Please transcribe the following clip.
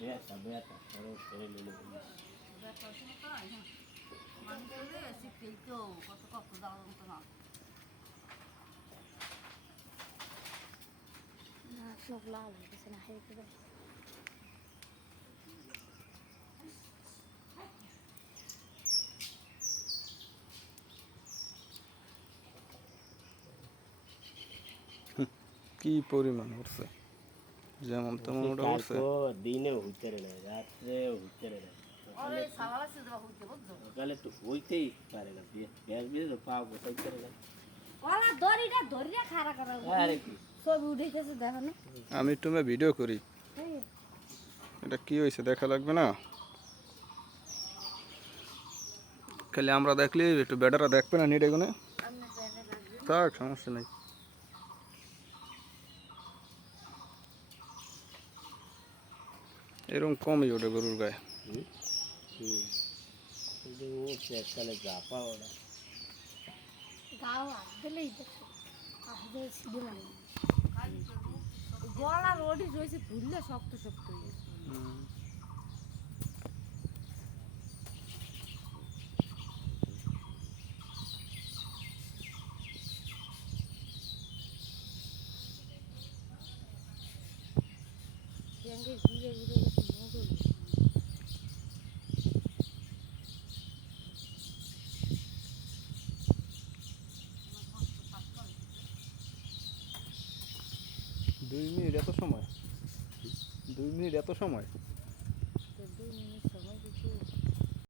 Beta, beta, pero ele সব লাল হয়ে গেছে না হেঁটে কি পরিমাণ উঠছে যেমন তেমন ওটা উঠছে দিনে হইতে রে রাত্রে হইতে রে সকালে তো হইতেই পারে না গ্যাস দিয়ে পাও গোসাইতে রে ওলা দড়িটা ধরিয়া খাড়া করা আরে কি ছবি উঠাইতেছে দেখো না আমি একটু ভিডিও করি এটা কি হয়েছে দেখা লাগবে না খালি আমরা দেখলে একটু বেটারা দেখবে না নিট এগুলো থাক সমস্যা নেই এরকম কমই ওঠে গরুর গায়ে এককালে জাপা ওরা গাও দিলেই দেখো গলা রোডি রয়েছে ধুললে শক্ত শক্ত হয়ে গেছে ঘুরে ঘুরে গেছে মোটর 2 মিনিট এত সময় 2 মিনিট এত সময়